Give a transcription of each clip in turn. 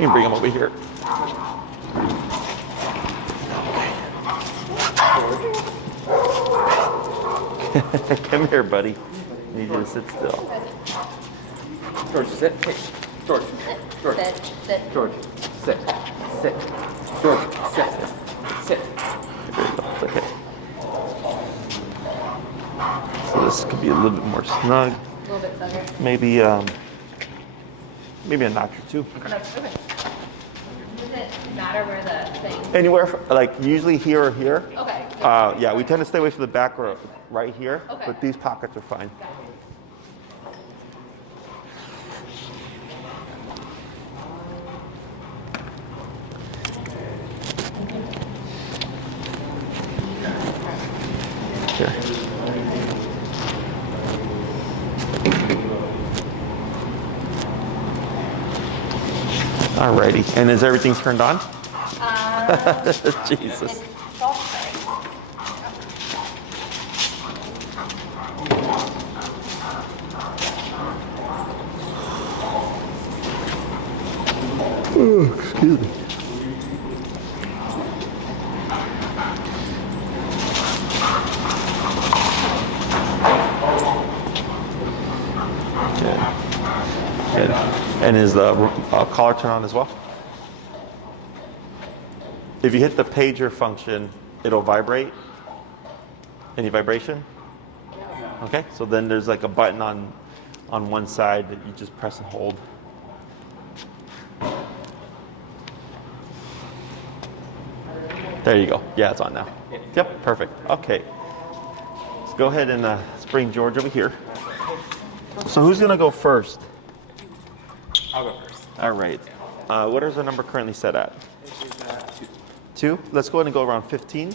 You can bring him over here. Come here, buddy. I need you to sit still. George, sit. Hey, George. George. Sit. George, sit. Sit. George, sit. Sit. Okay. So this could be a little bit more snug. A little bit snugger. Maybe a notch or two. Okay. Does it matter where the thing? Anywhere, like usually here or here. Okay. Yeah, we tend to stay away from the back or right here, Okay. but these pockets are fine. Here. Alrighty, and is everything turned on? Jesus. It's all okay. Oh, excuse me. Good. And is the collar turned on as well? If you hit the pager function, it'll vibrate. Any vibration? Okay, so then there's like a button on one side that you just press and hold. There you go. Yeah, it's on now. Yep, perfect. Okay. Let's go ahead and let's bring George over here. So who's going to go first? I'll go first. All right. What is our number currently set at? This is 2. Let's go ahead and go around 15.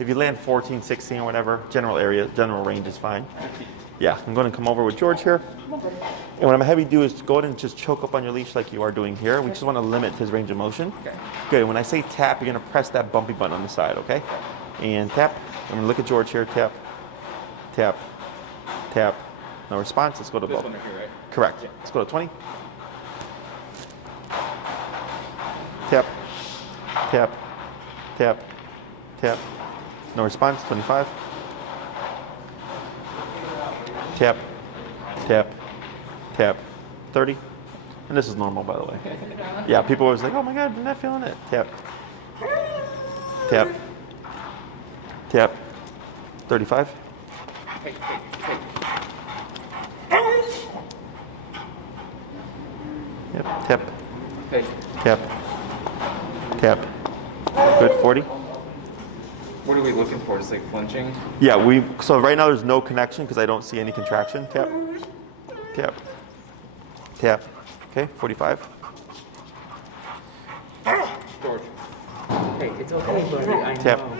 If you land 14, 16, or whatever, general range is fine. 15. Yeah, I'm going to come over with George here. And what I'm going to have you do is go ahead and just choke up on your leash like you are doing here. We just want to limit his range of motion. Okay. Good. When I say tap, you're going to press that bumpy button on the side, okay? And tap. I'm going to look at George here. Tap. Tap. Tap. No response. Let's go to This both. one right here, right? Correct. Yeah. Let's go to 20. Tap. Tap. Tap. Tap. No response. 25. Tap. Tap. Tap. 30. And this is normal, by the way. Yeah, people are always like, oh my God, I'm not feeling it. Tap. Tap. Tap. 35. Hey, hey, hey. Yep. Tap. Hey. Tap. Tap. Good. 40. What are we looking for? Just like flinching? Yeah, so right now there's no connection because I don't see any contraction. Tap. Tap. Tap. Okay, 45. George. Hey, it's okay, buddy. I Tap. know.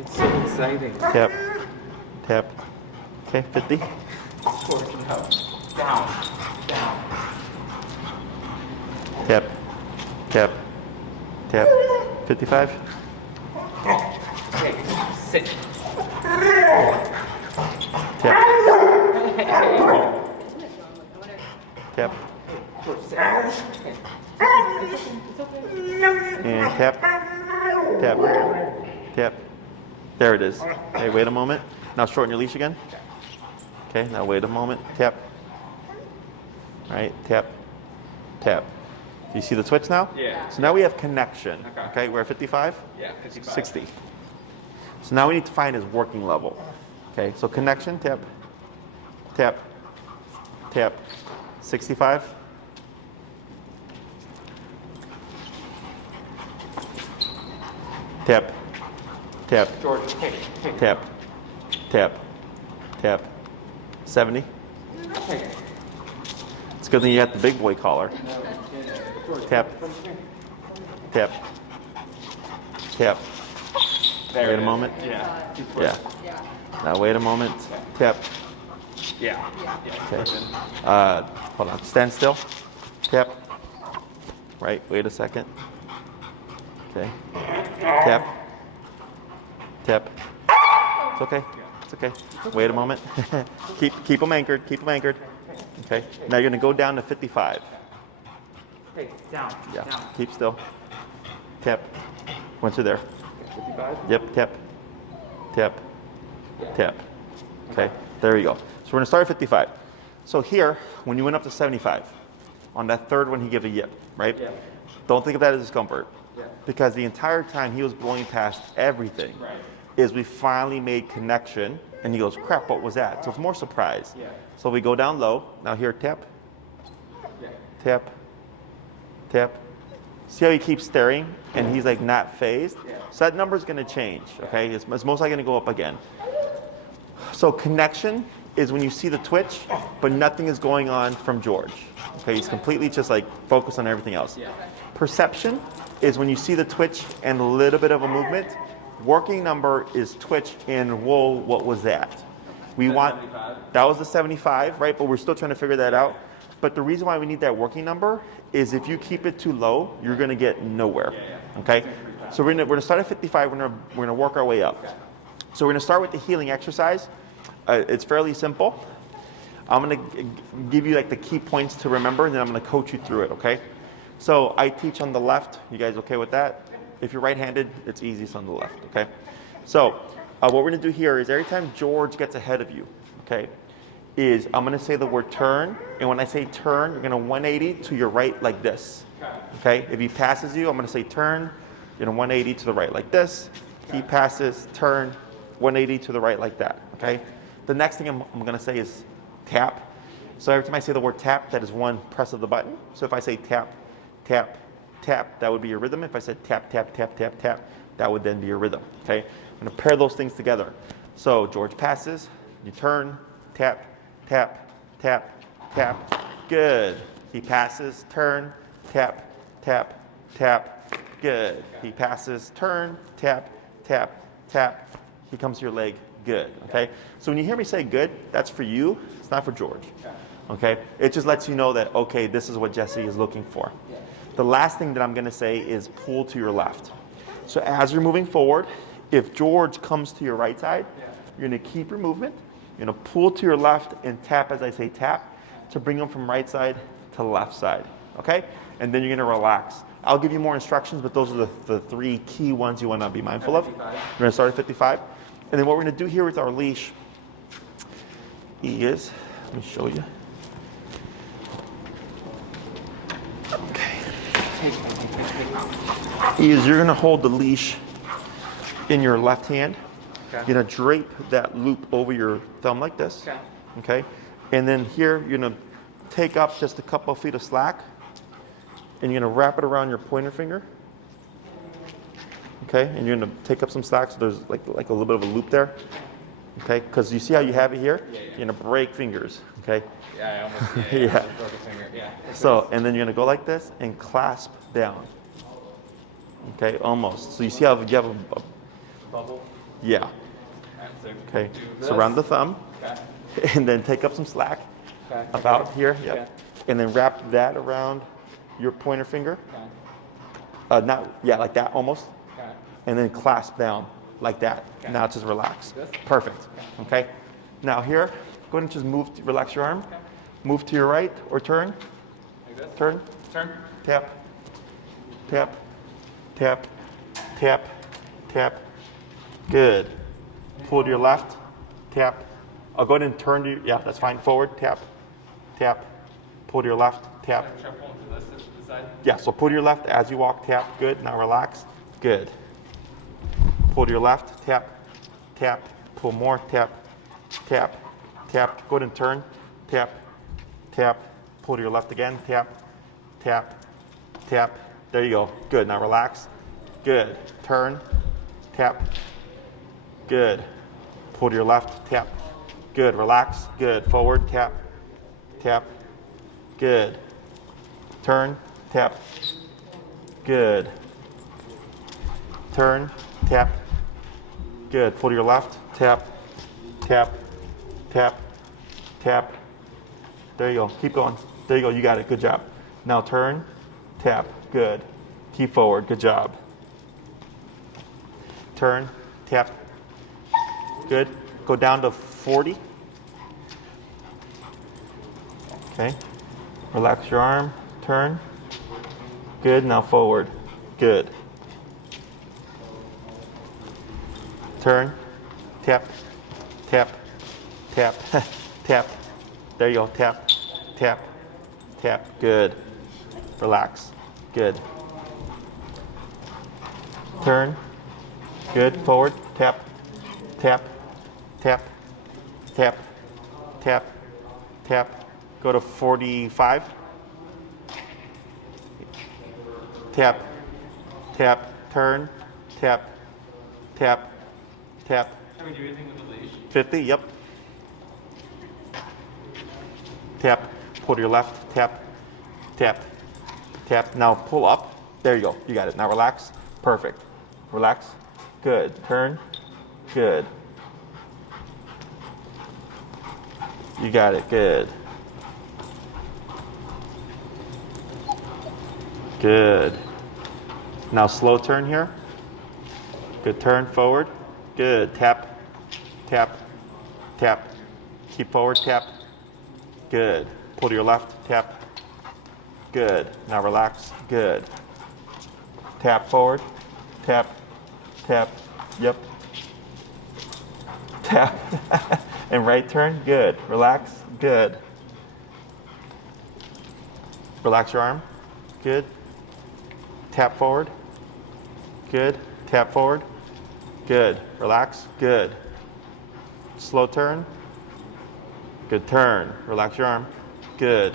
It's so exciting. Tap. Tap. Okay, 50. George, no. Down. Down. Tap. Tap. Tap. 55. Hey, sit. Tap. Tap. George, sit. And tap. Tap. Tap. There it is. Okay, wait a moment. Now shorten your leash again. Okay, now wait a moment. Tap. All right, tap. Tap. Do you see the switch now? Yeah. So now we have connection. Okay. Okay, we're at 55? Yeah, 55. 60. So now we need to find his working level. Okay, so connection, tap, tap, tap, 65. Tap, tap, George, hey, hey. tap, tap, tap, 70. Hey. It's good that you got the big boy collar. Tap, tap, tap. There Wait it a is. moment. Yeah. Yeah. Yeah. Now wait a moment. Tap. Yeah. Okay. Hold on. Stand still. Tap. Right. Wait a second. Okay. Tap. Tap. It's okay. It's okay. Wait a moment. keep them anchored. Keep them anchored. Okay. Now you're gonna go down to 55. Hey, down. Yeah. Down. Keep still. Tap. Once you're there. 55. Yep. Tap. Tap. Tap. Okay. There you go. So we're gonna start at 55. So here, when you went up to 75, on that third one he gave a yip, right? Yeah. Don't think of that as discomfort. Yeah. Because the entire time he was blowing past everything, Right. is we finally made connection, and he goes, crap, what was that? So it's more surprise. Yeah. So we go down low. Now here, tap, Yeah. tap, tap. See how he keeps staring, and he's like not phased? Yeah. So that number's gonna change, okay? It's most likely gonna go up again. So connection is when you see the twitch, but nothing is going on from George. Okay, he's completely just like focused on everything else. Yeah. Perception is when you see the twitch and a little bit of a movement. Working number is twitch and whoa, what was that? We want, 75? that was the 75, right? But we're still trying to figure that out. But the reason why we need that working number is if you keep it too low, you're gonna get nowhere, okay? So we're gonna start at 55, we're gonna work our way up. So we're gonna start with the healing exercise. It's fairly simple. I'm gonna give you like the key points to remember, and then I'm gonna coach you through it, okay? So I teach on the left. You guys okay with that? If you're right-handed, it's easiest on the left, okay? So what we're gonna do here is every time George gets ahead of you, okay, is I'm gonna say the word turn, and when I say turn, you're gonna 180 to your right like this, okay? If he passes you, I'm gonna say turn, you're gonna 180 to the right like this. He passes, turn, 180 to the right like that, okay? The next thing I'm gonna say is tap. So every time I say the word tap, that is one press of the button. So if I say tap, tap, tap, that would be your rhythm. If I said tap, tap, tap, tap, tap, that would then be your rhythm, okay? I'm gonna pair those things together. So George passes, you turn, tap, tap, tap, tap, good. He passes, turn, tap, tap, tap, good. He passes, turn, tap, tap, tap. He comes to your leg, good, okay? So when you hear me say good, that's for you, it's not for George, okay? It just lets you know that, okay, this is what Jesse is looking for. The last thing that I'm gonna say is pull to your left. So as you're moving forward, if George comes to your right side, you're gonna keep your movement, you're gonna pull to your left and tap as I say tap to bring him from right side to left side, okay? And then you're gonna relax. I'll give you more instructions, but those are the three key ones you wanna be mindful of. We're gonna start at 55. And then what we're gonna do here with our leash is, let me show you. Okay. Is you're gonna hold the leash in your left hand. Okay. You're gonna drape that loop over your thumb like this. Okay. Okay. And then here you're gonna take up just a couple of feet of slack, and you're gonna wrap it around your pointer finger. Okay, and you're gonna take up some slack, so there's like a little bit of a loop there. Okay, because you see how you have it here? You're gonna break fingers. Okay. Yeah, I almost. Yeah. Broke a finger. Yeah. So, and then you're gonna go like this and clasp down. Okay, almost. So you see how you have a Bubble. yeah. Okay, so around the thumb, Okay. and then take up some slack Okay. about here. Yep. Okay. And then wrap that around your pointer finger. Okay. Like that almost. Okay. And then clasp down like that. Okay. Now just relax. This? Perfect. Okay. Now here, go ahead and just move, relax your arm. Okay. Move to your right or turn. Like this? Turn. Turn. Tap. Tap. Tap. Tap. Tap. Good. Pull to your left. Tap. I'll go ahead and turn to, yeah, that's fine. Forward. Tap. Tap. Pull to your left. Tap. Try pulling to this side. Yeah, so pull to your left as you walk, tap, good. Now relax, good. Pull to your left, tap, tap, pull more, tap, tap, tap. Go ahead and turn, tap, tap, pull to your left again, tap, tap, tap. There you go, good. Now relax, good. Turn, tap, good. Pull to your left, tap, good. Relax, good. Forward, tap, tap, good. Turn, tap, good. Turn, tap, good. Pull to your left, tap, tap, tap, tap. There you go, keep going. There you go, you got it, good job. Now turn, tap, good. Keep forward, good job. Turn, tap, good. Go down to 40. Okay, relax your arm, turn, Good, now forward. Good. Turn, tap, tap, tap, tap. There you go, tap, tap, tap. Good. Relax. Good. Turn. Good. Forward. Tap, tap, tap, tap, tap, tap. Go to 45. Tap, tap, turn, tap, tap, tap. Can we do anything with the leash? 50, yep. Tap, pull to your left, tap, tap, tap. Now pull up. There you go, you got it. Now relax, perfect. Relax, good. Turn, good. You got it, good. Good. Now slow turn here. Good turn, forward. Good, tap, tap, tap. Keep forward, tap. Good. Pull to your left, tap. Good. Now relax, good. Tap forward, tap, tap, yep. Tap. And right turn, good. Relax, good. Relax your arm, good. Tap forward, good. Tap forward, good. Relax, good. Slow turn, good turn. Relax your arm, good.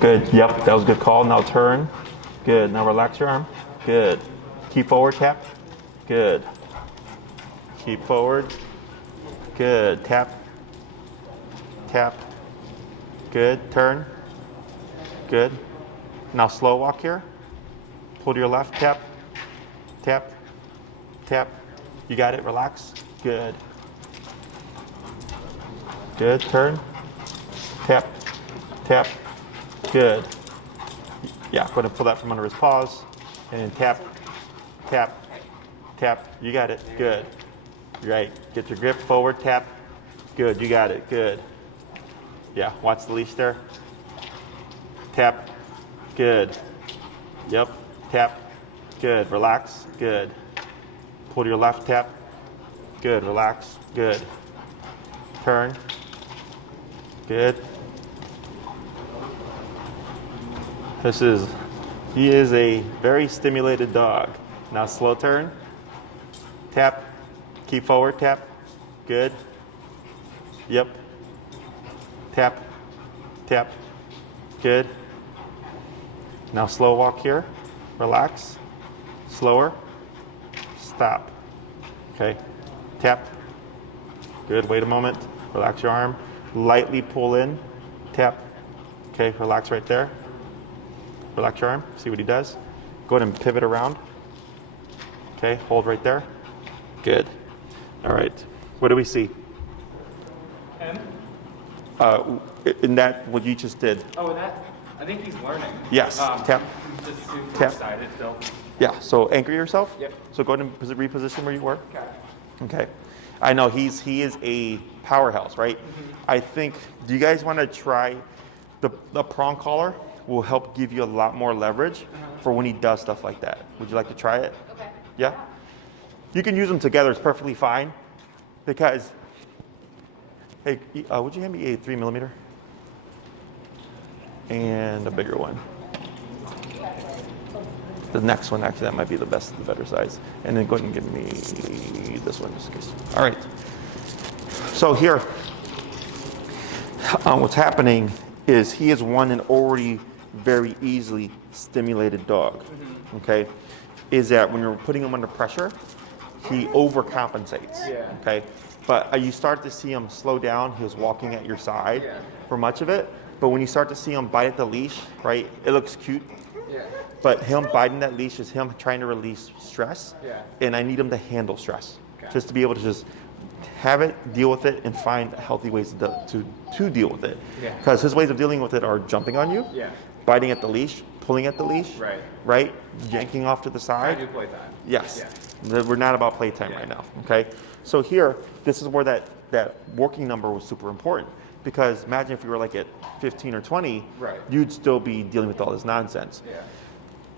Good, yep, that was a good call. Now turn, good. Now relax your arm, good. Keep forward, tap, good. Keep forward, good. Tap, tap, good. Turn, good. Now slow walk here. Pull to your left, tap, tap, tap. You got it, relax, good. Good, turn, tap, tap, good. Yeah, go ahead and pull that from under his paws. And then tap, tap, tap. You got it, good. Right, get your grip forward, tap. Good, you got it, good. Yeah, watch the leash there. Tap, good. Yep, tap, good. Relax, good. Pull to your left, tap. Good, relax, good. Turn, good. He is a very stimulated dog. Now slow turn, tap, keep forward, tap, good. Yep, tap, tap, good. Now slow walk here, relax, slower, stop. Okay, tap, good, wait a moment, relax your arm, lightly pull in, tap, okay, relax right there. Relax your arm, see what he does. Go ahead and pivot around. Okay, hold right there. Good. All right, what do we see? Him? In that, what you just did. Oh, that? I think he's learning. Yes, tap. He's just super Tap. excited still. Yeah, so anchor yourself. Yep. So go ahead and reposition where you were. Okay. Okay. I know he is a powerhouse, right? Mm-hmm. I think, do you guys want to try the prong collar? Will help give you a lot more leverage for when he does stuff like that. Would you like to try it? Okay. Yeah? You can use them together, it's perfectly fine. Because, hey, would you hand me a 3mm? And a bigger one. The next one, actually, that might be the better size. And then go ahead and give me this one just in case. All right. So here, what's happening is he is an already very easily stimulated dog, okay? Is that when you're putting him under pressure, he overcompensates, Yeah. okay? But you start to see him slow down. He was walking at your side Yeah. for much of it. But when you start to see him bite at the leash, right, it looks cute. Yeah. But him biting that leash is him trying to release stress. Yeah. And I need him to handle stress. Okay. Just to be able to just have it, deal with it, and find healthy ways to deal with it. Yeah. Because his ways of dealing with it are jumping on you. Yeah. biting at the leash, pulling at the leash, right? Yanking off to the I side. do playtime. Yes. Yeah. We're not about playtime right now, okay? So here, this is where that working number was super important, because imagine if you were like at 15 or 20, you'd still be dealing with all this nonsense. Yeah.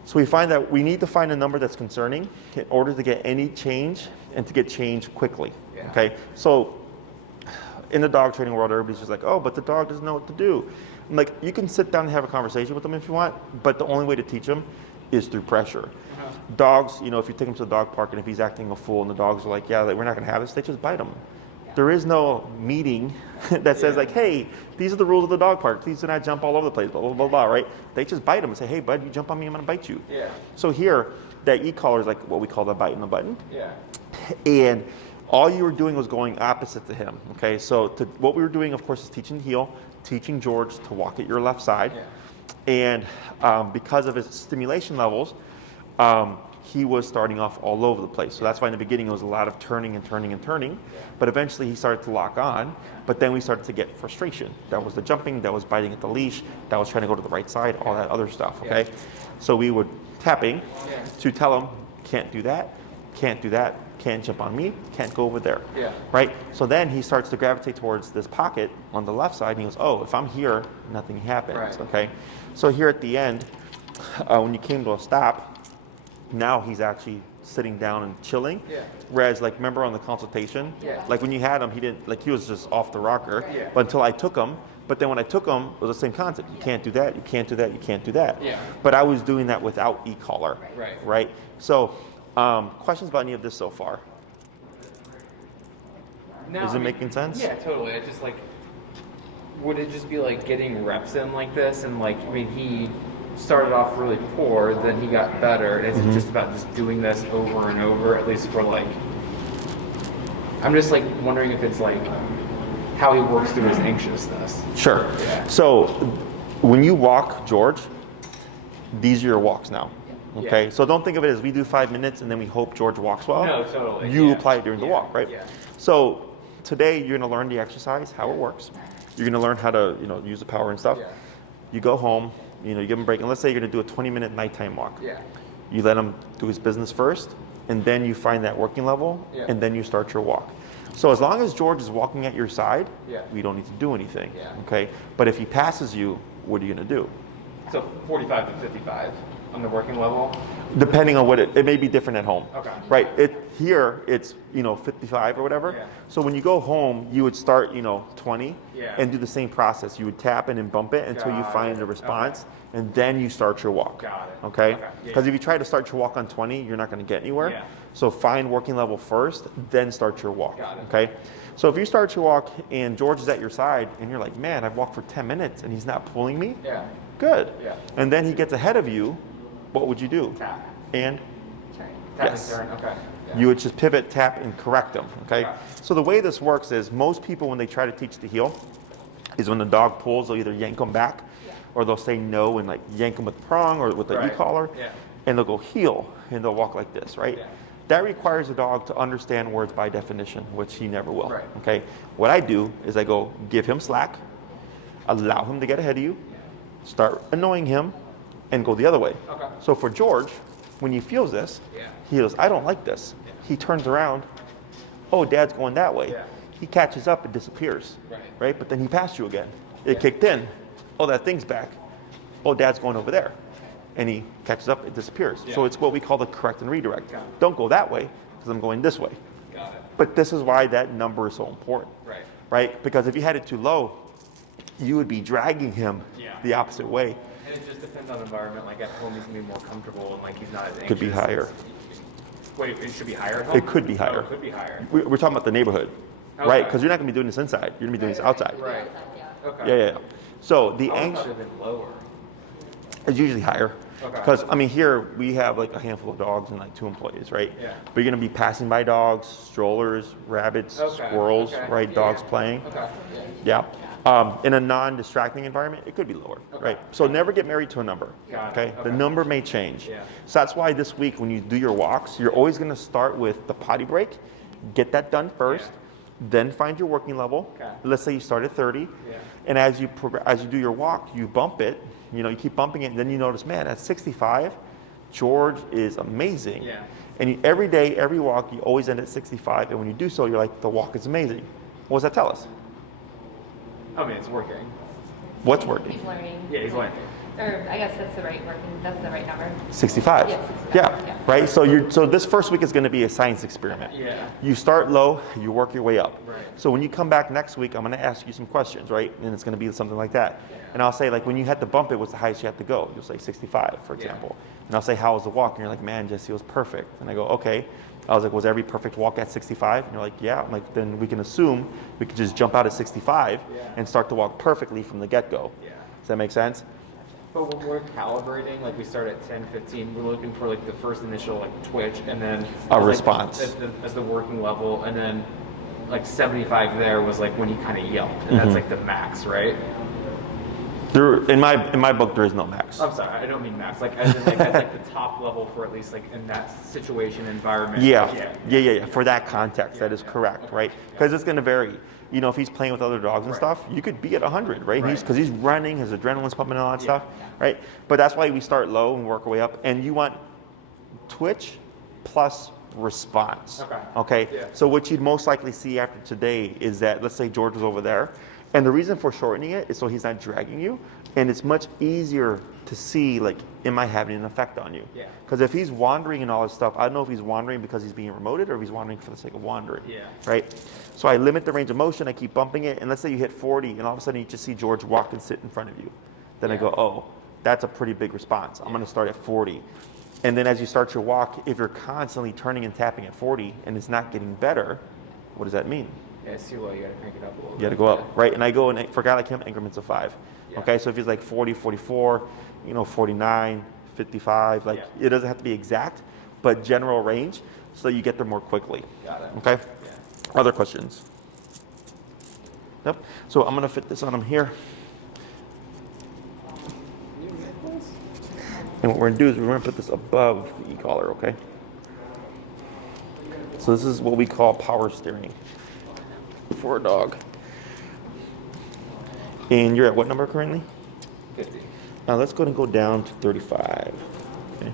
So we find that we need to find a number that's concerning in order to get any change and to get change quickly, okay? So in the dog training world, everybody's just like, oh, but the dog doesn't know what to do. I'm like, you can sit down and have a conversation with them if you want, but the only way to teach them is through pressure. Dogs, you know, if you take them to the dog park and if he's acting a fool and the dogs are like, yeah, like, we're not gonna have this, they just bite him. There is no meeting that says like, hey, these are the rules of the dog park. Please do not jump all over the place, blah, blah, blah, blah, right? They just bite them and say, hey, bud, you jump on me, I'm gonna bite you. Yeah. So here, that e-collar is like what we call the bite in the button. Yeah. And all you were doing was going opposite to him, okay? So what we were doing, of course, is teaching heel, teaching George to walk at your left side. And because of his stimulation levels, he was starting off all over the place. So that's why in the beginning it was a lot of turning and turning and turning. But eventually he started to lock on. But then we started to get frustration. That was the jumping, that was biting at the leash, that was trying to go to the right side, all that other stuff, okay? So we would tapping to tell him, can't do that, can't do that, can't jump on me, can't go over there, right? So then he starts to gravitate towards this pocket on the left side and he goes, oh, if I'm here, nothing happens, okay? So here at the end, when you came to a stop, now he's actually sitting down and chilling. Whereas, like, remember on the consultation, like when you had him, he didn't, like, he was just off the rocker. But until I took him, but then when I took him, it was the same concept. You can't do that, you can't do that, you can't do that. But I was doing that without e-collar, right? So, questions about any of this so far? No, Is it making sense? Yeah, totally. I just like, would it just be like getting reps in like this, and like, I mean, he started off really poor, then he got better. Is it just about just doing this over and over, at least for like, I'm just like wondering if it's like how he works through his anxiousness. Sure. So when you walk George, these are your walks now. Okay, so don't think of it as we do 5 minutes and then we hope George walks well. No, totally. You apply it during the walk, right? So today you're gonna learn the exercise, how it works. You're gonna learn how to, you know, use the power and stuff. You go home, you know, you give him a break, and let's say you're gonna do a 20-minute nighttime walk. You let him do his business first, and then you find that working level, and then you start your walk. So as long as George is walking at your side, we don't need to do anything, okay? But if he passes you, what are you gonna do? So 45 to 55 on the working level? Depending on what it may be different at home. Okay. Right, here it's, you know, 55 or whatever. So when you go home, you would start, you know, 20 and do the same process. You would tap it and bump it until you find the response, and then you start your walk. Okay? Because if you try to start your walk on 20, you're not gonna get anywhere. So find working level first, then start your walk, okay? So if you start your walk and George is at your side and you're like, man, I've walked for 10 minutes and he's not pulling me, good. And then he gets ahead of you, what would you do? Tap. And? Tap and turn, okay. You would just pivot, tap, and correct them, okay? So the way this works is most people, when they try to teach the heel, is when the dog pulls, they'll either yank them back or they'll say no and like yank them with the prong or with the e-collar, and they'll go heel and they'll walk like this, right? That requires a dog to understand words by definition, which he never will, okay? What I do is I go give him slack, allow him to get ahead of you, start annoying him, and go the other way. So for George, when he feels this, he goes, I don't like this. He turns around, oh, dad's going that way. He catches up and disappears, right? But then he passed you again. It kicked in, oh, that thing's back. Oh, dad's going over there. And he catches up, it disappears. So it's what we call the correct and redirect. Don't go that way, because I'm going this way. But this is why that number is so important, right? Because if you had it too low, you would be dragging him the opposite way. And it just depends on the environment. Like at home, he's gonna be more comfortable and like he's not as anxious. Could be higher. Wait, it should be higher at home? It could be higher. Oh, it could be higher. We're talking about the neighborhood, right? Because you're not gonna be doing this inside. You're gonna be doing this outside. Okay. Yeah. So the I anxious thought it would be lower. is usually higher. Because I mean, here we have like a handful of dogs and like 2 employees, right? But you're gonna be passing by dogs, strollers, rabbits, squirrels, right? Dogs playing. Yeah. In a non-distracting environment, it could be lower, right? So never get married to a number, okay? The number may change. So that's why this week when you do your walks, you're always gonna start with the potty break, get that done first, then find your working level. Let's say you start at 30, and as you do your walk, you bump it, You know, you keep bumping it, and then you notice, man, at 65, George is amazing. Yeah. And every day, every walk, you always end at 65. And when you do so, you're like, the walk is amazing. What does that tell us? I mean, it's working. What's working? He's learning. Yeah, he's learning. Or I guess that's the right number. 65. Yeah, 65. Yeah. Right. So this first week is going to be a science experiment. Yeah. You start low, you work your way up. Right. So when you come back next week, I'm going to ask you some questions, right? And it's going to be something like that. Yeah. And I'll say, like, when you had to bump it, what's the highest you had to go? You'll say 65, for example. And I'll say, how was the walk? And you're like, man, Jesse, it was perfect. And I go, okay. I was like, was every perfect walk at 65? And you're like, yeah. I'm like, then we can assume we could just jump out at 65 and start to walk perfectly from the get-go. Yeah. Does that make sense? But when we're calibrating, like we start at 10, 15, we're looking for like the first initial like twitch and then A like, response. as the working level, and then like 75 there was like when he kind of yelped, and that's like the max, right? In my book, there is no max. I'm sorry, I don't mean max. Like as in like that's like the top level for at least like in that situation environment. Yeah. For that context, that is correct, right? Because it's going to vary. You know, if he's playing with other dogs and stuff, you could be at 100, right? Because he's running, his adrenaline's pumping and all that stuff, right? But that's why we start low and work our way up. And you want twitch plus response. Okay. Yeah. So what you'd most likely see after today is that, let's say George was over there, and the reason for shortening it is so he's not dragging you, and it's much easier to see, like, am I having an effect on you? Yeah. Because if he's wandering and all this stuff, I don't know if he's wandering because he's being remoted or if he's wandering for the sake of wandering. Yeah. Right? So I limit the range of motion, I keep bumping it, and let's say you hit 40, and all of a sudden you just see George walk and sit in front of you. Then I go, oh, that's a pretty big response. I'm going to start at 40. And then as you start your walk, if you're constantly turning and tapping at 40 and it's not getting better, what does that mean? Yeah, it's too low. You got to crank it up a little bit. You got to go up, right? And I go in, for a guy like him, increments of 5. Yeah. Okay, so if he's like 40, 44, 49, 55, like it doesn't have to be exact, but general range, so you get there more quickly. Got it. Okay? Yeah. Other questions? Yep. So I'm going to fit this on him here. And what we're going to do is we're going to put this above the e-collar, okay? So this is what we call power steering for a dog. And you're at what number currently? 50. Now let's go ahead and go down to 35. Okay.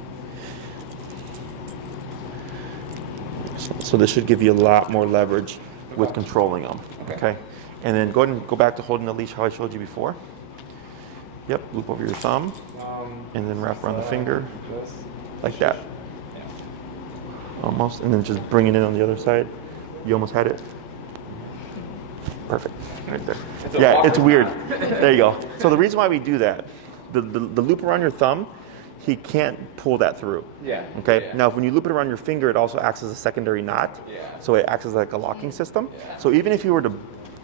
So this should give you a lot more leverage with controlling them. Okay. And then go ahead and go back to holding the leash how I showed you before. Yep, loop over your thumb. And then wrap around the finger. Like that. Almost. And then just bring it in on the other side. You almost had it. Perfect. Right there. Yeah, it's weird. There you go. So the reason why we do that, the loop around your thumb, he can't pull that through. Yeah. Okay. Yeah. Now, when you loop it around your finger, it also acts as a secondary knot. Yeah. So it acts as like a locking system. Yeah. So even if he were to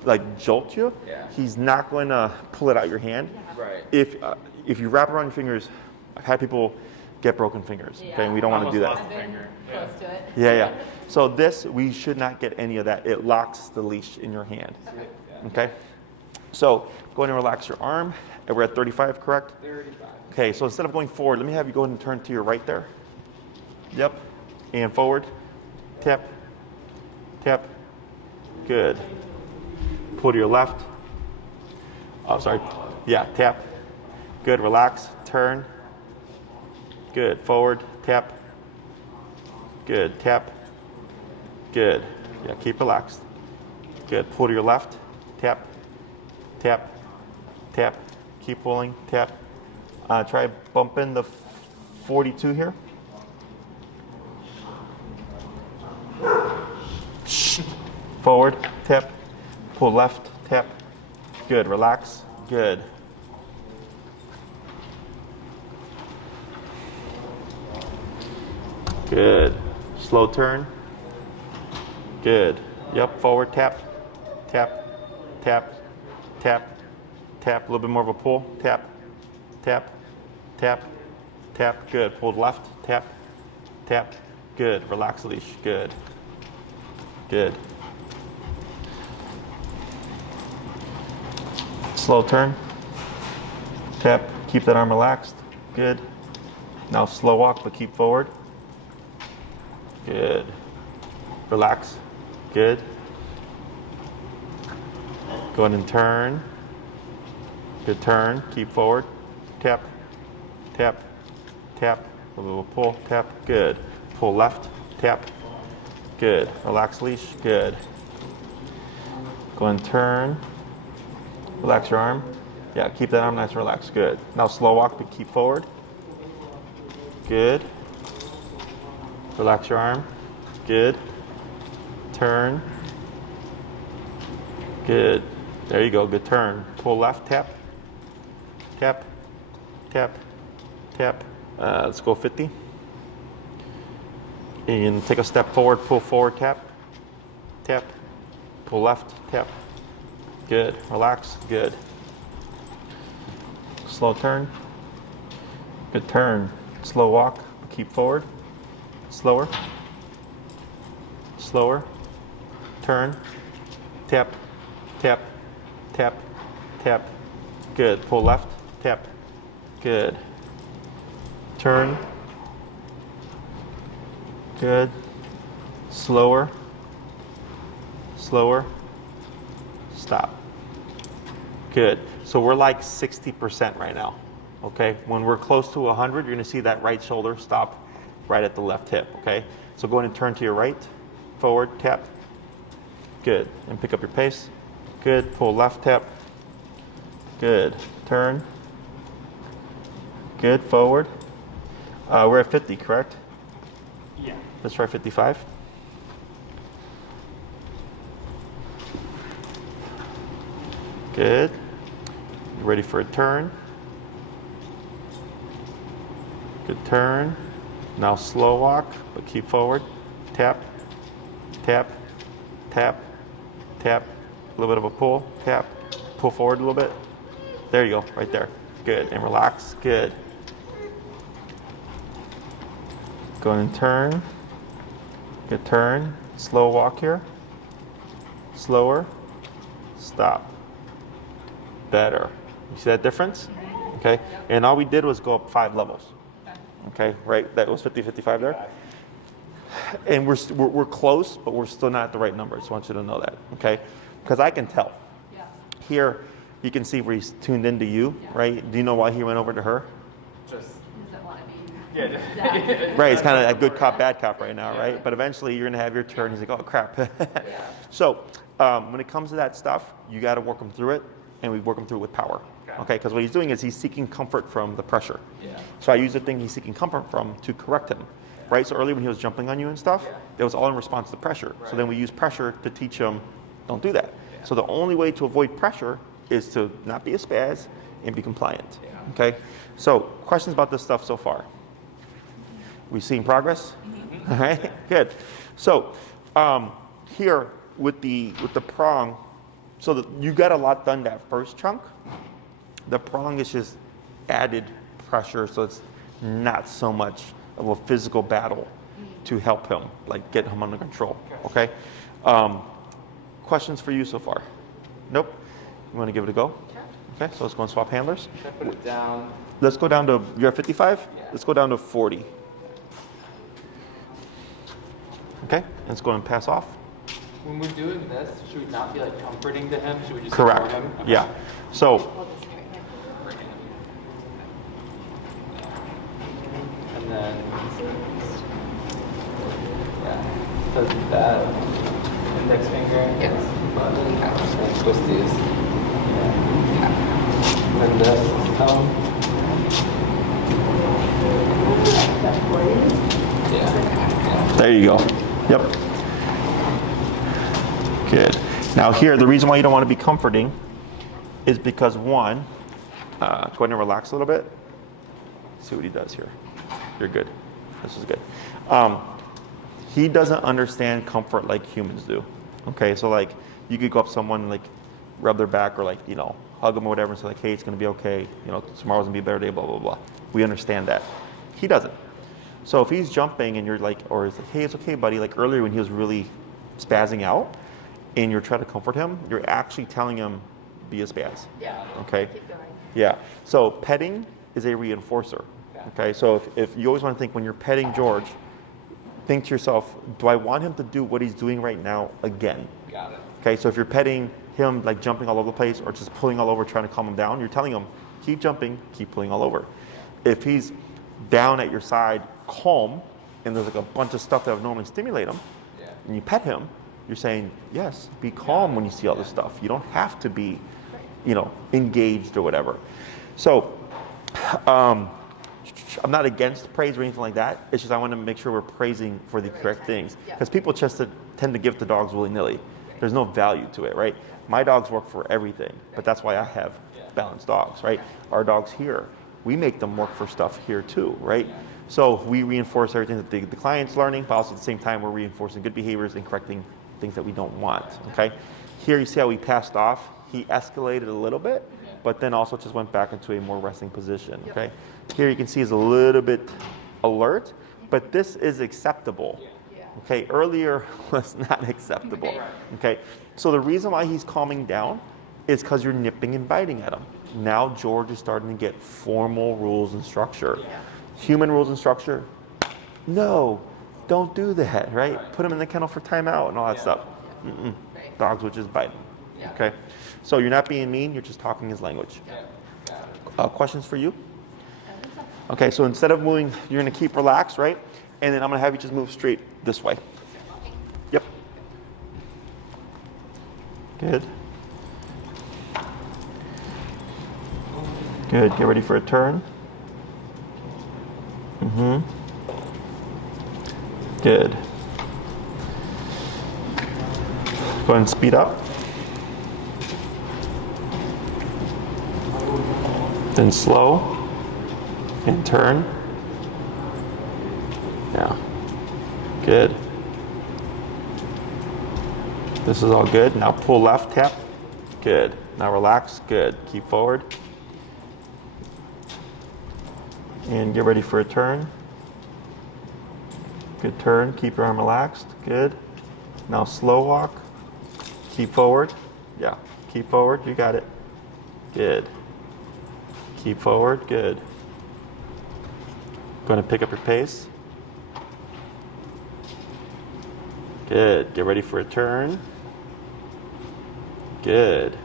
like jolt you, Yeah. he's not going to pull it out your hand. Right. If you wrap around your fingers, I've had people get broken fingers. Okay, and we don't want to do that. Almost lost a finger. Close to it. Yeah. So this, we should not get any of that. It locks the leash in your hand. Okay? So go ahead and relax your arm. And we're at 35, correct? 35. Okay, so instead of going forward, let me have you go ahead and turn to your right there. Yep. And forward. Tap. Tap. Good. Pull to your left. Oh, sorry. Yeah, tap. Good, relax. Turn. Good. Forward. Tap. Good. Tap. Good. Yeah, keep relaxed. Good. Pull to your left. Tap. Tap. Tap. Keep pulling. Tap. Try bumping the 42 here. Forward. Tap. Pull left. Tap. Good. Relax. Good. Good. Slow turn. Good. Yep. Forward. Tap. Tap. Tap. Tap. Tap. A little bit more of a pull. Tap. Tap. Tap. Tap. Good. Pull left. Tap. Tap. Good. Relax the leash. Good. Good. Slow turn. Tap. Keep that arm relaxed. Good. Now slow walk, but keep forward. Good. Relax. Good. Go ahead and turn. Good turn. Keep forward. tap, tap, tap. A little pull, tap, good. Pull left, tap, good. Relax leash, good. Go and turn. Relax your arm. Yeah, keep that arm nice and relaxed, good. Now slow walk, but keep forward. Good. Relax your arm, good. Turn. Good. There you go, good turn. Pull left, tap, tap, tap, tap. Let's go 50. And take a step forward, pull forward, tap, tap. Pull left, tap. Good. Relax, good. Slow turn. Good turn. Slow walk, keep forward. Slower. Slower. Turn. Tap, tap, tap, tap. Good. Pull left, tap. Good. Turn. Good. Slower. Slower. Stop. Good. So we're like 60% right now. Okay. When we're close to 100, you're going to see that right shoulder stop right at the left hip. Okay. So go ahead and turn to your right. Forward. Tap. Good. And pick up your pace. Good. Pull left. Tap. Good. Turn. Good. Forward. We're at 50, correct? Yeah. Let's try 55. Good. You ready for a turn? Good turn. Now slow walk, but keep forward. Tap, tap, tap, tap. A little bit of a pull. Tap. Pull forward a little bit. There you go, right there. Good. And relax. Good. Go and turn. Good turn. Slow walk here. Slower. Stop. Better. You see that difference? Okay. And all we did was go up 5 levels. Okay. Right. That was 50, 55 there. And we're close, but we're still not at the right number. I just want you to know that. Okay. Because I can tell. Here, you can see where he's tuned into you. Right. Do you know why he went over to her? Just. Doesn't want to be. Yeah. Right, it's kind of a good cop, bad cop right now, right? But eventually you're going to have your turn. He's like, oh, crap. So when it comes to that stuff, you got to work him through it, and we work him through it with power. Okay, because what he's doing is he's seeking comfort from the pressure. So I use the thing he's seeking comfort from to correct him, right? So earlier when he was jumping on you and stuff, it was all in response to pressure. So then we use pressure to teach him, don't do that. So the only way to avoid pressure is to not be a spaz and be compliant. Okay, so questions about this stuff so far? We seeing progress? All right, good. So here with the prong, so that you got a lot done that first chunk. The prong is just added pressure, so it's not so much of a physical battle to help him, like get him under control. Okay. Questions for you so far? Nope. You want to give it a go? Okay. So let's go and swap handlers. Should I put it down? Let's go down to, you're at 55? Yeah. Let's go down to 40. Okay, let's go and pass off. When we're doing this, should we not be like comforting to him? Should we just Correct. ignore him? Okay. Yeah. So, And then, does that index finger? Yes. And twist these. And then this thumb. Yeah. there you go. Yep. Good. Now here, the reason why you don't want to be comforting is because one, go ahead and relax a little bit. See what he does here. You're good. This is good. He doesn't understand comfort like humans do. Okay, so like you could go up to someone and like rub their back or like, you know, hug them or whatever and say like, hey, it's gonna be okay. You know, tomorrow's gonna be a better day, blah, blah, blah. We understand that. He doesn't. So if he's jumping and you're like, or it's like, hey, it's okay, buddy. Like earlier when he was really spazzing out and you're trying to comfort him, you're actually telling him, be a spaz. Yeah. Okay. Keep going. Yeah. So petting is a reinforcer. Okay. So if you always want to think when you're petting George, think to yourself, do I want him to do what he's doing right now again? Got it. Okay. So if you're petting him like jumping all over the place or just pulling all over trying to calm him down, you're telling him, keep jumping, keep pulling all over. If he's down at your side, calm, and there's like a bunch of stuff that would normally stimulate him, and you pet him, you're saying, yes, be calm when you see all this stuff. You don't have to be, engaged or whatever. So, I'm not against praise or anything like that. It's just I want to make sure we're praising for the correct things. Because people just tend to give to dogs willy-nilly. There's no value to it, right? My dogs work for everything, but that's why I have balanced dogs, right? Our dogs here, we make them work for stuff here too, right? So we reinforce everything that the client's learning, but also at the same time we're reinforcing good behaviors and correcting things that we don't want, okay? Here you see how we passed off. He escalated a little bit, but then also just went back into a more resting position, okay? Here you can see he's a little bit alert, but this is acceptable, okay? Earlier was not acceptable, okay? So the reason why he's calming down is because you're nipping and biting at him. Now George is starting to get formal rules and structure. Human rules and structure, no, don't do that, right? Put him in the kennel for timeout and all that stuff. Dogs would just bite him, okay? So you're not being mean, you're just talking his language. Questions for you? Okay, so instead of moving, you're gonna keep relaxed, right? And then I'm gonna have you just move straight this way. Yep. Good. Good, get ready for a turn. Good. Go ahead and speed up. Then slow. And turn. Yeah. Good. This is all good. Now pull left, tap. Good. Now relax. Good. Keep forward. And get ready for a turn. Good turn. Keep your arm relaxed. Good. Now slow walk. Keep forward. Yeah. Keep forward. You got it. Good. Keep forward. Good. Going to pick up your pace. Good. Get ready for a turn. Good.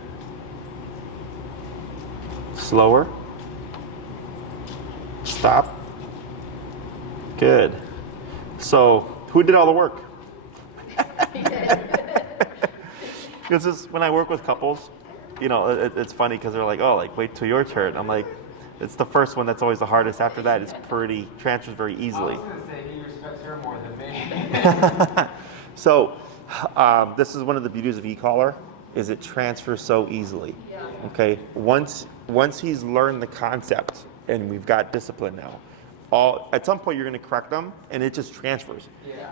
Slower. Stop. Good. So, who did all the work? Because when I work with couples, it's funny because they're like, oh, like, wait till your turn. I'm like, it's the first one that's always the hardest. After that, it's transfers very easily. I was going to say, he respects her more than me. So, this is one of the beauties of e-collar, is it transfers so easily. Okay, once he's learned the concept, and we've got discipline now, at some point you're going to correct them, and it just transfers.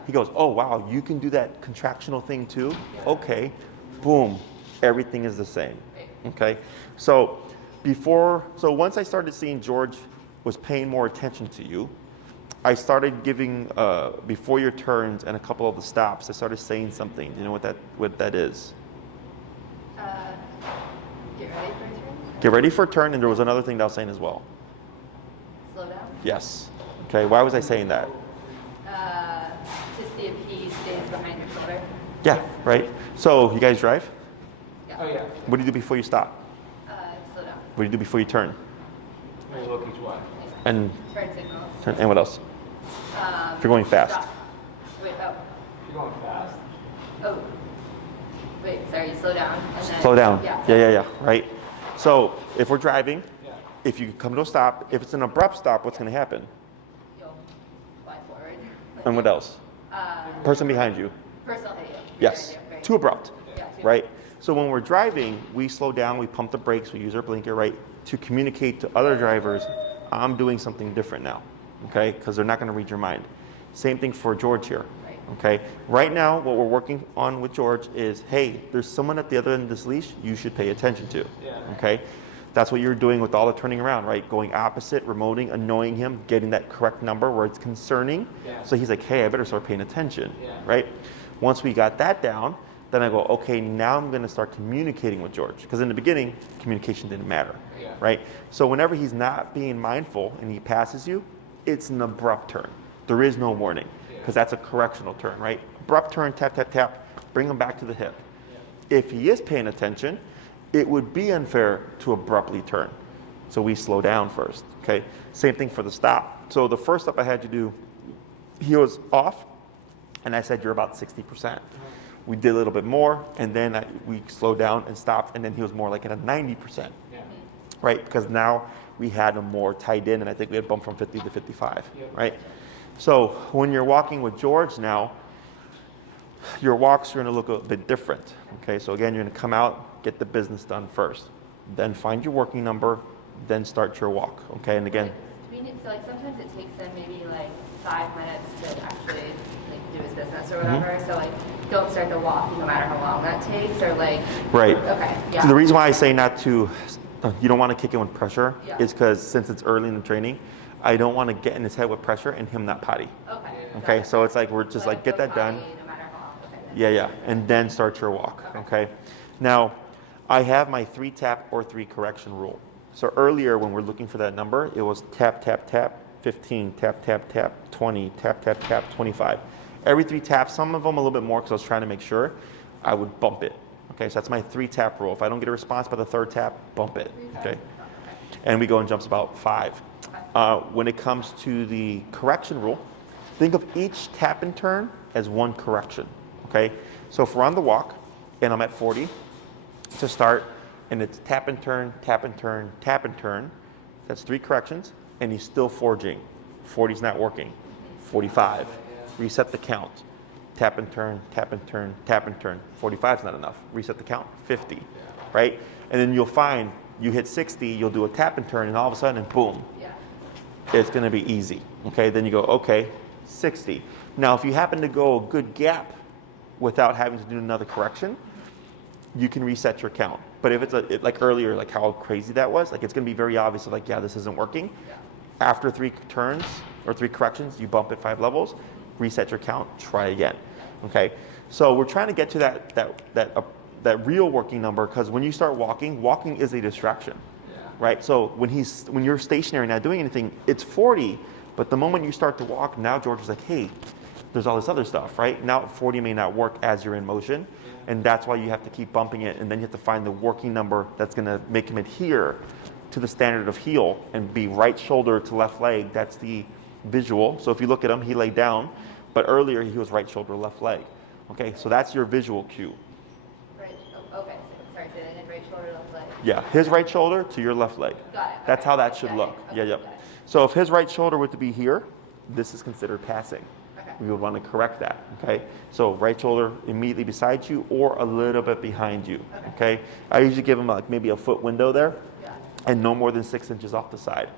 He goes, oh wow, you can do that contractional thing too? Okay, boom, everything is the same. Okay, so once I started seeing George was paying more attention to you, I started giving, before your turns and a couple of the stops, I started saying something. Do you know what that is? Get ready for a turn? Get ready for a turn, and there was another thing that I was saying as well. Slow down? Yes. Okay, why was I saying that? To see if he stays behind your shoulder. Yeah, right? So, you guys drive? Yeah. Oh, yeah. What do you do before you stop? Slow down. What do you do before you turn? We look each way. And Turn signals. and what else? If you're going fast. Stop. Wait, oh. You're going fast? Oh. Wait, sorry, slow down. And then, Slow down. Yeah. Right? So, if we're driving, if you come to a stop, if it's an abrupt stop, what's going to happen? You'll fly forward. And what else? Person behind you. Person will hit you. Yes. Right. Too abrupt. Yeah, Right? So when we're driving, we slow down, we pump the brakes, we use our blinker, right, to communicate to other drivers, I'm doing something different now, okay? Because they're not going to read your mind. Same thing for George here, okay? Right now, what we're working on with George is, hey, there's someone at the other end of this leash you should pay attention to, okay? That's what you're doing with all the turning around, right? Going opposite, remoting, annoying him, getting that correct number where it's concerning. So he's like, hey, I better start paying attention, right? Once we got that down, then I go, okay, now I'm going to start communicating with George. Because in the beginning, communication didn't matter, right? So whenever he's not being mindful and he passes you, it's an abrupt turn. There is no warning, because that's a correctional turn, right? Abrupt turn, tap, tap, tap, bring him back to the hip. If he is paying attention, it would be unfair to abruptly turn. So we slow down first, okay? Same thing for the stop. So the first step I had you do, he was off, and I said, you're about 60%. We did a little bit more, and then we slowed down and stopped, and then he was more like at a 90%, right? Because now we had him more tied in, and I think we had bumped from 50 to 55, right? So when you're walking with George now, your walks are going to look a bit different, okay? So again, you're going to come out, get the business done first, then find your working number, then start your walk, okay? And again, So like sometimes it takes them maybe like 5 minutes to actually like do his business or whatever. So like don't start the walk no matter how long that takes, or like right. Okay. Yeah. So the reason why I say not to, you don't want to kick in with pressure, Yeah. is because since it's early in the training, I don't want to get in his head with pressure and him not potty. Okay. Okay, so it's like we're just like get go that done. potty No matter how long. Okay. Yeah, and then start your walk. Okay. Now, I have my 3 tap or 3 correction rule. So earlier when we're looking for that number, it was tap, tap, tap, 15, tap, tap, tap, 20, tap, tap, tap, 25. Every 3 taps, some of them a little bit more because I was trying to make sure, I would bump it. Okay, so that's my 3 tap rule. If I don't get a response by the 3rd tap, bump it. Okay. And we go in jumps about 5. When it comes to the correction rule, think of each tap and turn as 1 correction. Okay, so if we're on the walk and I'm at 40 to start, and it's tap and turn, tap and turn, tap and turn, that's 3 corrections, and he's still forging. 40's not working. 45, reset the count. Tap and turn, tap and turn, tap and turn. 45's not enough. Reset the count, 50, right? And then you'll find you hit 60, you'll do a tap and turn, and all of a sudden, boom, it's gonna be easy. Okay, then you go, okay, 60. Now, if you happen to go a good gap without having to do another correction, you can reset your count. But if it's like earlier, like how crazy that was, like it's gonna be very obvious, like, yeah, this isn't working. After 3 turns or 3 corrections, you bump it 5 levels, reset your count, try again. Okay, so we're trying to get to that real working number, because when you start walking is a distraction, right? So when you're stationary not doing anything, it's 40, but the moment you start to walk, now George is like, hey, there's all this other stuff, right? Now 40 may not work as you're in motion, and that's why you have to keep bumping it, and then you have to find the working number that's gonna make him adhere to the standard of heel and be right shoulder to left leg. That's the visual. So if you look at him, he laid down, but earlier he was right shoulder, left leg. Okay, so that's your visual cue. Right. Oh, okay. So, sorry. Say that again. Right shoulder, left leg. Yeah, his right shoulder to your left leg. Got it. That's Okay. how that should Got look. it. Yeah, Okay. yeah. Got it. So if his right shoulder were to be here, this is considered passing. Okay. We would want to correct that, okay? So right shoulder immediately beside you or a little bit behind you, okay? I usually give him like maybe a foot window there, and no more than 6 inches off the side,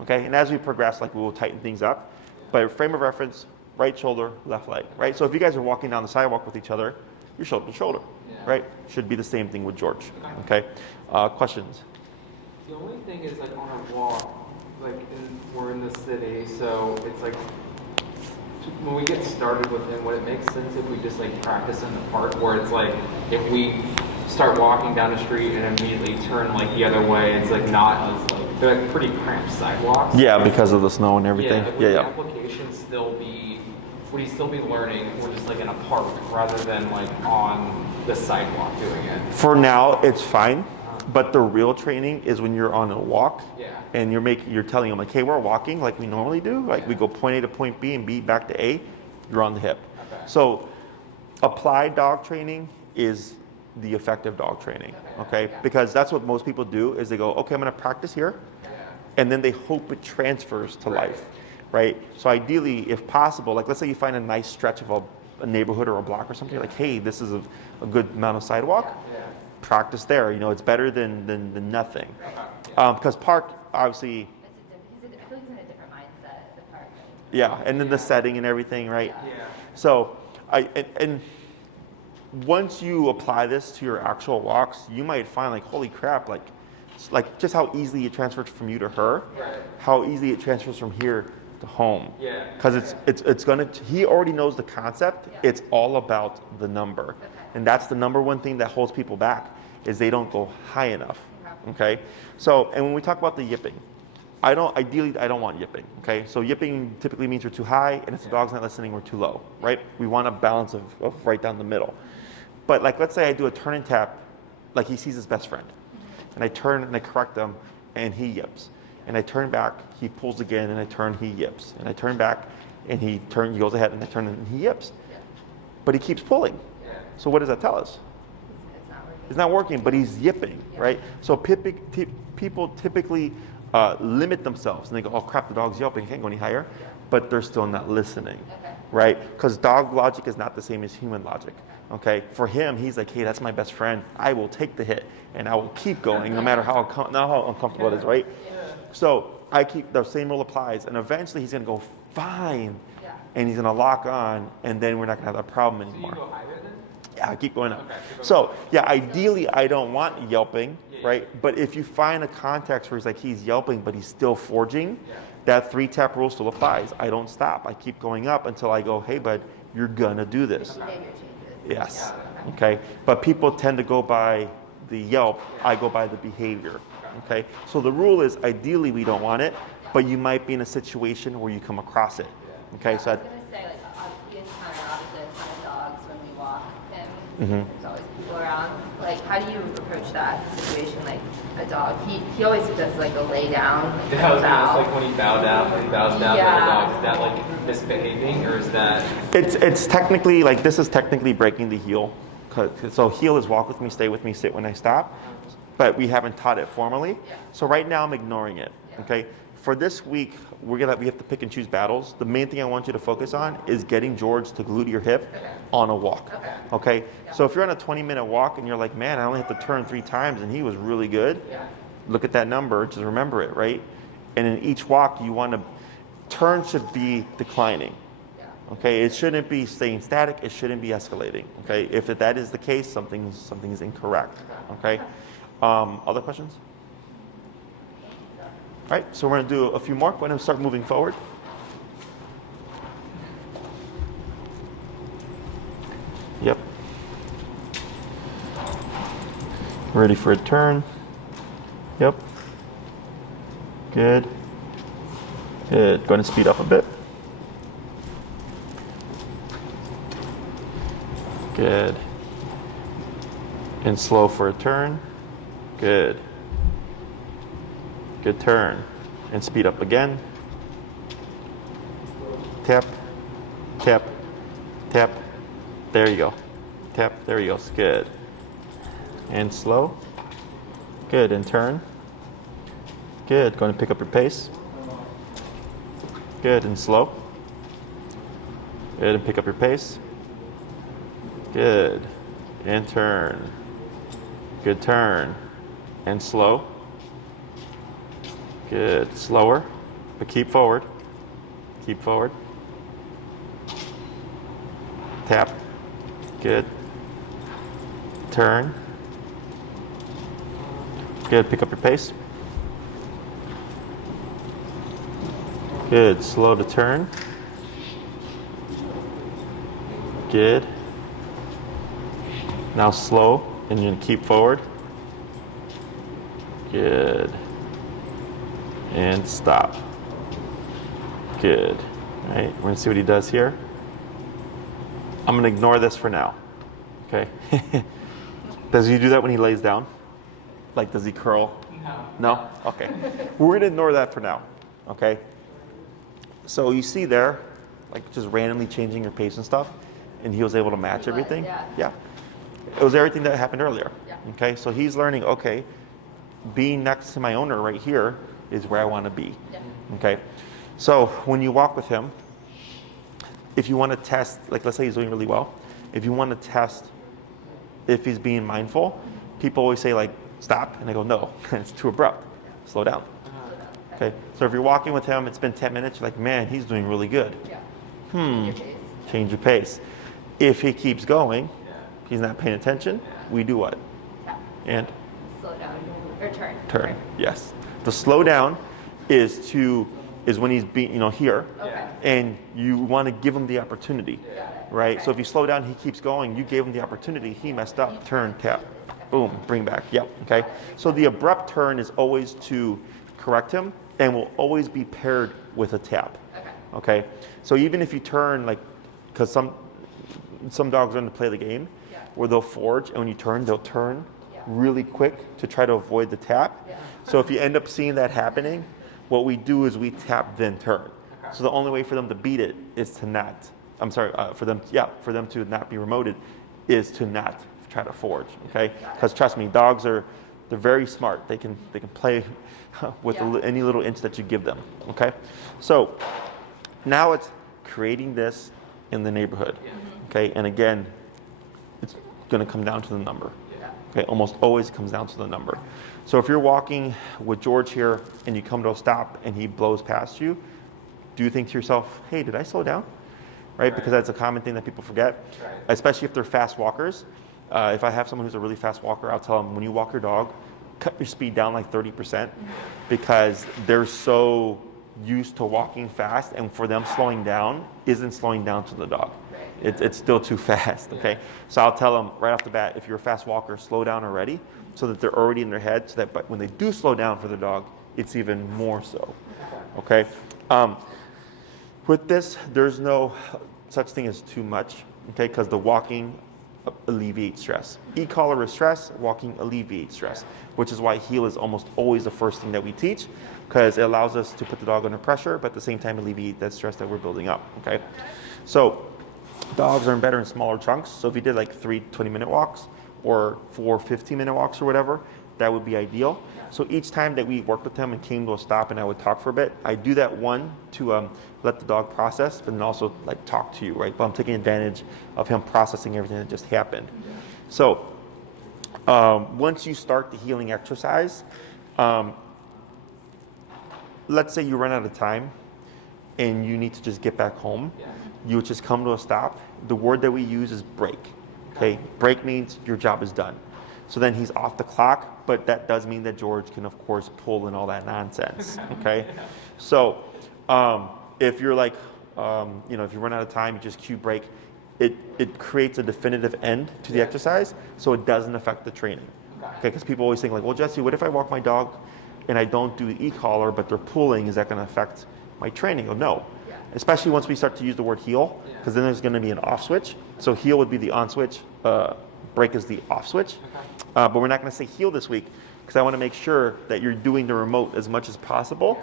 okay? And as we progress, like we will tighten things up, but frame of reference, right shoulder, left leg, right? So if you guys are walking down the sidewalk with each other, you're shoulder to shoulder, right? Should be the same thing with George, okay? Questions? The only thing is like on our walk, like we're in the city, so it's like when we get started with him, would it make sense if we just like practice in the park, where it's like if we start walking down the street and immediately turn like the other way, it's like not as like they're like pretty cramped sidewalks. Yeah, because of the snow and everything. Would the application still be? Would he still be learning? We're just like in a park rather than like on the sidewalk doing it. For now, it's fine. But the real training is when you're on a walk, and you're telling them like, hey, we're walking like we normally do. Like we go point A to point B and B back to A. You're on the hip. Okay. So applied dog training is the effective dog training. Okay, because that's what most people do is they go, okay, I'm going to practice here, and then they hope it transfers to life, right? So ideally, if possible, like let's say you find a nice stretch of a neighborhood or a block or something, like, hey, this is a good amount of sidewalk. Practice there. You know, it's better than nothing. Because park, obviously. I feel like he's in a different mindset at the park. Yeah, and then the setting and everything, right? Yeah. So, and once you apply this to your actual walks, you might find like, holy crap, like just how easily it transfers from you to her, how easily it transfers from here to home. Yeah. Because it's gonna. He already knows the concept. It's all about the number. And that's the number one thing that holds people back, is they don't go high enough, okay? So, and when we talk about the yipping, ideally I don't want yipping, okay? So yipping typically means we're too high, and if the dog's not listening, we're too low, right? We want a balance of right down the middle. But like, let's say I do a turn and tap, like he sees his best friend, and I turn and I correct them, and he yips. And I turn back, he pulls again, and I turn, he yips. And I turn back, and he goes ahead, and I turn, and he yips. But he keeps pulling. So what does that tell us? It's not working, but he's yipping, right? So people typically limit themselves, and they go, oh crap, the dog's yelping, can't go any higher. But they're still not listening, right? Because dog logic is not the same as human logic, okay? For him, he's like, hey, that's my best friend. I will take the hit, and I will keep going no matter how uncomfortable it is, right? So I keep, the same rule applies, and eventually he's gonna go, fine, and he's gonna lock on, and then we're not gonna have that problem anymore. So you go higher then? Yeah, I keep going up. Okay, So yeah, ideally I don't want yelping, right? But if you find a context where he's like, he's yelping, but he's still forging, that 3-tap rule still applies. I don't stop. I keep going up until I go, hey bud, you're gonna do this. Yes, okay? But people tend to go by the yelp, I go by the behavior, okay? So the rule is ideally we don't want it, but you might be in a situation where you come across it, okay? So I was gonna say, like, we encounter opposite kind of dogs when we walk him. There's always people around. Like, how do you approach that situation? Like a dog, he always does like a lay down. Like, Yeah, I was bow. like when he bows down to the dog, is that like misbehaving or is that? it's technically, like this is technically breaking the heel. So heel is walk with me, stay with me, sit when I stop. But we haven't taught it formally. So right now I'm ignoring it, okay? For this week, we have to pick and choose battles. The main thing I want you to focus on is getting George to glue to your hip on a walk, okay? So if you're on a 20-minute walk and you're like, man, I only have to turn 3 times and he was really good, look at that number, just remember it, right? And in each walk, you want to, turn should be declining, okay? It shouldn't be staying static, it shouldn't be escalating, okay? If that is the case, something's incorrect, okay? Other questions? All right, so we're going to do a few more. Go ahead and start moving forward. Yep. Ready for a turn. Yep. Good. Good. Go ahead and speed up a bit. Good. And slow for a turn. Good. Good turn. And speed up again. Tap, tap, tap. There you go. Tap, there you go. Good. And slow. Good. And turn. Good. Going to pick up your pace. Good. And slow. Good. And pick up your pace. Good. And turn. Good turn. And slow. Good. Slower, but keep forward. Keep forward. Tap. Good. Turn. Good. Pick up your pace. Good. Slow to turn. Good. Now slow, and you're going to keep forward. Good. And stop. Good. All right, we're going to see what he does here. I'm going to ignore this for now. Okay. Does he do that when he lays down? Like, does he curl? No? Okay. We're going to ignore that for now. Okay. So you see there, like just randomly changing your pace and stuff, and he was able to match everything. Yeah. It was everything that happened earlier. Okay. So he's learning, okay, being next to my owner right here is where I want to be. Okay. So when you walk with him, if you want to test, like let's say he's doing really well, if you want to test if he's being mindful, people always say like, stop, and I go, no, it's too abrupt, slow down. Okay, so if you're walking with him, it's been 10 minutes, you're like, man, he's doing really good. Change your pace. If he keeps going, he's not paying attention, we do what? And? Slow down, or turn. Turn, yes. The slow down is when he's being, here, and you want to give him the opportunity, right? So if you slow down, he keeps going, you gave him the opportunity, he messed up, turn, tap, boom, bring back, okay? So the abrupt turn is always to correct him and will always be paired with a tap, okay? So even if you turn, like, because some dogs learn to play the game, where they'll forge, and when you turn, they'll turn really quick to try to avoid the tap. So if you end up seeing that happening, what we do is we tap then turn. So the only way for them to beat it is to not. I'm sorry, for them to not be remoted is to not try to forge. Okay, because trust me, they're very smart. They can play with any little inch that you give them. Okay, so now it's creating this in the neighborhood. Okay, and again, it's going to come down to the number. Okay, almost always comes down to the number. So if you're walking with George here and you come to a stop and he blows past you, do you think to yourself, hey, did I slow down? Right? Because that's a common thing that people forget, especially if they're fast walkers. If I have someone who's a really fast walker, I'll tell them, when you walk your dog, cut your speed down like 30% because they're so used to walking fast, and for them slowing down isn't slowing down to the dog. It's still too fast, okay? So I'll tell them right off the bat, if you're a fast walker, slow down already so that they're already in their head, so that but when they do slow down for the dog, it's even more so, okay? With this, there's no such thing as too much, okay? Because the walking alleviates stress. E-collar is stress, walking alleviates stress, which is why heel is almost always the first thing that we teach, because it allows us to put the dog under pressure, but at the same time alleviate that stress that we're building up, okay? So dogs are better in smaller chunks. So if you did like 3 20-minute walks or 4 15-minute walks or whatever, that would be ideal. So each time that we worked with him and came to a stop and I would talk for a bit, I do that one to let the dog process, but then also like talk to you, right? But I'm taking advantage of him processing everything that just happened. So once you start the healing exercise, let's say you run out of time and you need to just get back home. You would just come to a stop. The word that we use is break. Okay, break means your job is done. So then he's off the clock, but that does mean that George can, of course, pull in all that nonsense. Okay, so if you're like, if you run out of time, you just cue break. It creates a definitive end to the exercise, so it doesn't affect the training. Okay, because people always think like, well, Jesse, what if I walk my dog and I don't do the e-collar, but they're pulling? Is that going to affect my training? Oh, no. Especially once we start to use the word heel, because then there's going to be an off switch. So heel would be the on switch, break is the off switch. But we're not going to say heel this week because I want to make sure that you're doing the remote as much as possible.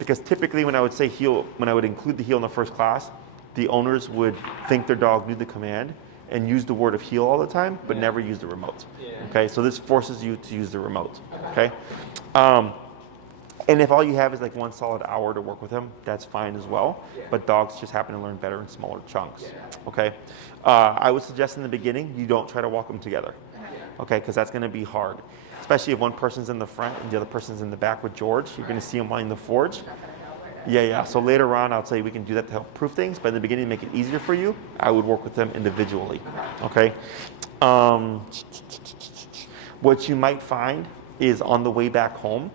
Because typically when I would say heel, when I would include the heel in the first class, the owners would think their dog knew the command and use the word of heel all the time, but never use the remote. Okay, so this forces you to use the remote. Okay. And if all you have is like 1 solid hour to work with him, that's fine as well. But dogs just happen to learn better in smaller chunks. Okay. I would suggest in the beginning, you don't try to walk them together. Okay, because that's going to be hard. Especially if one person's in the front and the other person's in the back with George. You're going to see him wanting to forge. Yeah. So later on, I'll say we can do that to help prove things. But in the beginning, to make it easier for you, I would work with them individually. Okay. What you might find is on the way back home,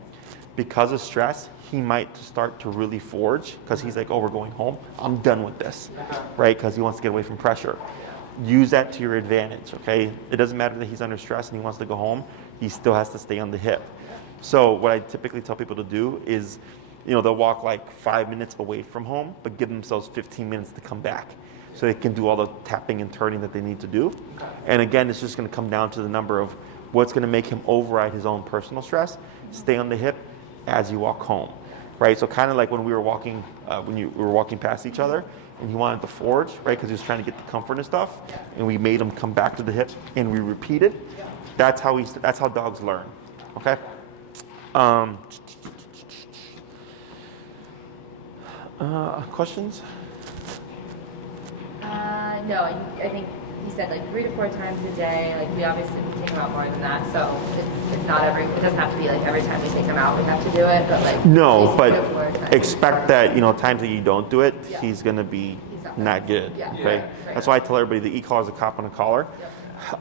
because of stress, he might start to really forge because he's like, oh, we're going home. I'm done with this, right? Because he wants to get away from pressure. Use that to your advantage, okay? It doesn't matter that he's under stress and he wants to go home. He still has to stay on the hip. So what I typically tell people to do is, they'll walk like 5 minutes away from home, but give themselves 15 minutes to come back so they can do all the tapping and turning that they need to do. And again, it's just going to come down to the number of what's going to make him override his own personal stress. Stay on the hip as you walk home, right? So kind of like when we were walking, when you were walking past each other, and he wanted to forge, right? Because he was trying to get the comfort and stuff, and we made him come back to the hip, and we repeated. That's how dogs learn. Okay. Questions? No, I think he said like 3 to 4 times a day. Like we obviously take him out more than that, so it's not it doesn't have to be like every time we take him out we have to do it, but like no, but expect that times that you don't do it, he's gonna be not good. Okay, that's why I tell everybody the e-collar is a cop on a collar.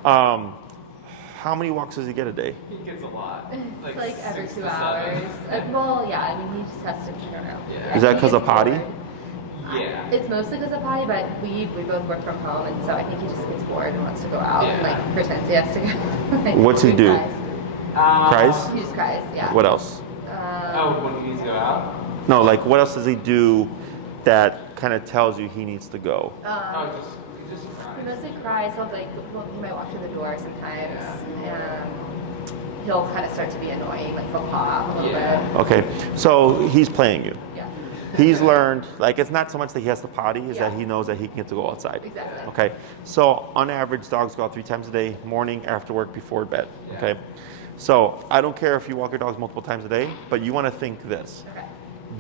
How many walks does he get a day? He gets a lot. It's like every 2 hours. Well, yeah, I mean he just has to. I don't know. Is that because of potty? Yeah. It's mostly because of potty, but we both work from home, and so I think he just gets bored and wants to go out and like pretends he has to go. Like, what's he do? Cries? He just cries, yeah. What else? When he needs to go out? No, like what else does he do that kind of tells you he needs to go? He just cries. He mostly cries. He might walk to the door sometimes. he'll kind of start to be annoying, like he'll paw a little bit. Okay, so he's playing you. Yeah. He's learned, like, it's not so much that he has to potty, is Yeah. that he knows that he can get to go outside. Exactly. Okay, so on average, dogs go out 3 times a day, morning, after work, before bed. Okay, so I don't care if you walk your dogs multiple times a day, but you want to think this. Okay.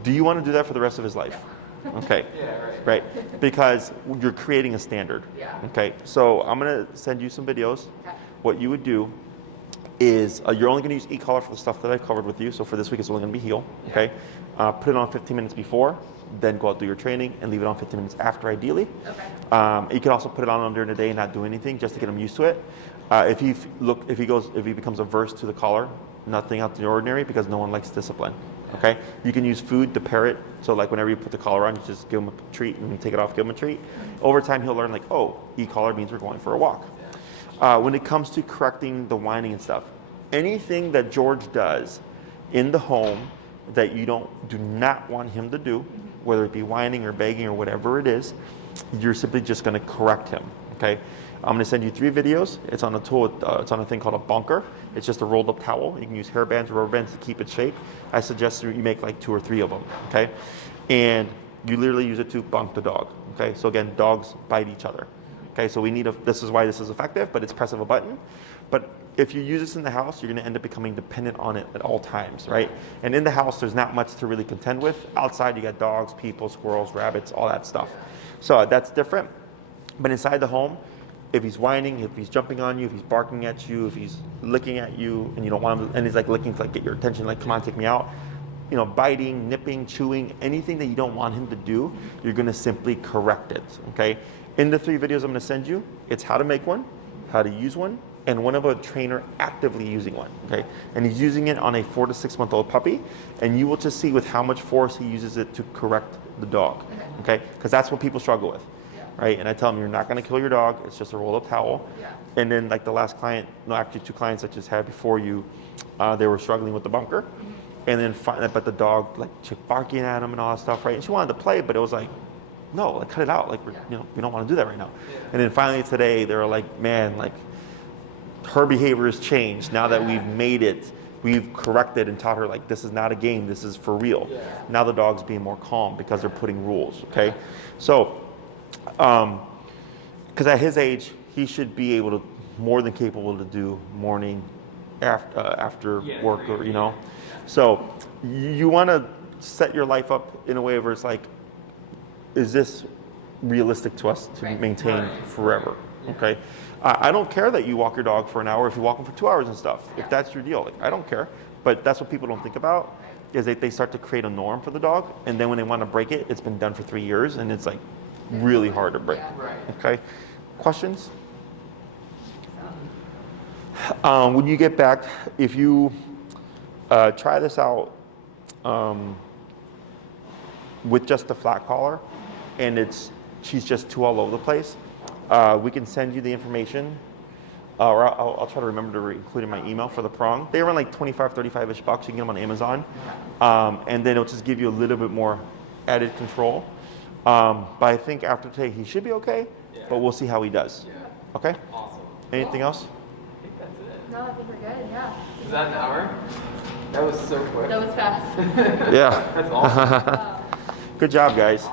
Do you want to do that for the rest of his life? Okay. Yeah, Right. Because you're creating a standard. Yeah. Okay. So I'm going to send you some videos. Okay. What you would do is you're only going to use e-collar for the stuff that I covered with you. So for this week, it's only going to be heel. Okay. Put it on 15 minutes before, then go out do your training and leave it on 15 minutes after, ideally. Okay. You can also put it on during the day and not do anything just to get him used to it. If he becomes averse to the collar, nothing out of the ordinary, because no one likes discipline. Okay, you can use food to pair it. So like whenever you put the collar on, you just give him a treat and take it off, give him a treat. Over time, he'll learn like, oh, e-collar means we're going for a walk. When it comes to correcting the whining and stuff, anything that George does in the home that you do not want him to do, whether it be whining or begging or whatever it is, you're simply just going to correct him. Okay. I'm going to send you 3 videos. It's on a tool. It's on a thing called a bunker. It's just a rolled up towel. You can use hair bands or rubber bands to keep it shape. I suggest you make like 2 or 3 of them. Okay, and you literally use it to bunk the dog. Okay, so again, dogs bite each other. Okay, so this is why this is effective, but it's press of a button. But if you use this in the house, you're going to end up becoming dependent on it at all times, right? And in the house, there's not much to really contend with. Outside, you got dogs, people, squirrels, rabbits, all that stuff. So that's different. But inside the home, if he's whining, if he's jumping on you, if he's barking at you, if he's licking at you, and you don't want him, and he's like licking to like get your attention, like come on, take me out, biting, nipping, chewing, anything that you don't want him to do, you're going to simply correct it. Okay. In the 3 videos I'm going to send you, it's how to make one, how to use one, and one of a trainer actively using one. Okay. And he's using it on a 4 to 6 month old puppy, and you will just see with how much force he uses it to correct the dog. Okay. Because that's what people struggle with. Right, and I tell them you're not going to kill your dog. It's just a roll-up towel. Yeah. And then like the last client, no, actually 2 clients I just had before you, they were struggling with the bunker, and then but the dog like barking at him and all that stuff, right? And she wanted to play, but it was like, no, like cut it out. Like we don't want to do that right now. And then finally today they were like, man, like her behavior has changed now that we've made it. We've corrected and taught her like this is not a game. This is for real. Now the dog's being more calm because they're putting rules. Okay, so. Because at his age, he should be more than capable to do morning, after work, or So you want to set your life up in a way where it's like, is this realistic to us to maintain forever? Okay. I don't care that you walk your dog for an hour if you walk him for 2 hours and stuff. If that's your deal, like I don't care. But that's what people don't think about, is they start to create a norm for the dog, and then when they want to break it, it's been done for 3 years, and it's like really hard to break. Okay. Questions? When you get back, if you try this out with just the flat collar, and she's just too all over the place, we can send you the information, or I'll try to remember to include in my email for the prong. They run like 25, 35-ish bucks. You can get them on Amazon, and then it'll just give you a little bit more added control. But I think after today he should be okay, but we'll see how he does. Okay? Awesome. Anything else? I think that's it. No, I think we're good. Yeah. Is that an hour? That was so quick. That was fast. Yeah. That's awesome. Good job, guys.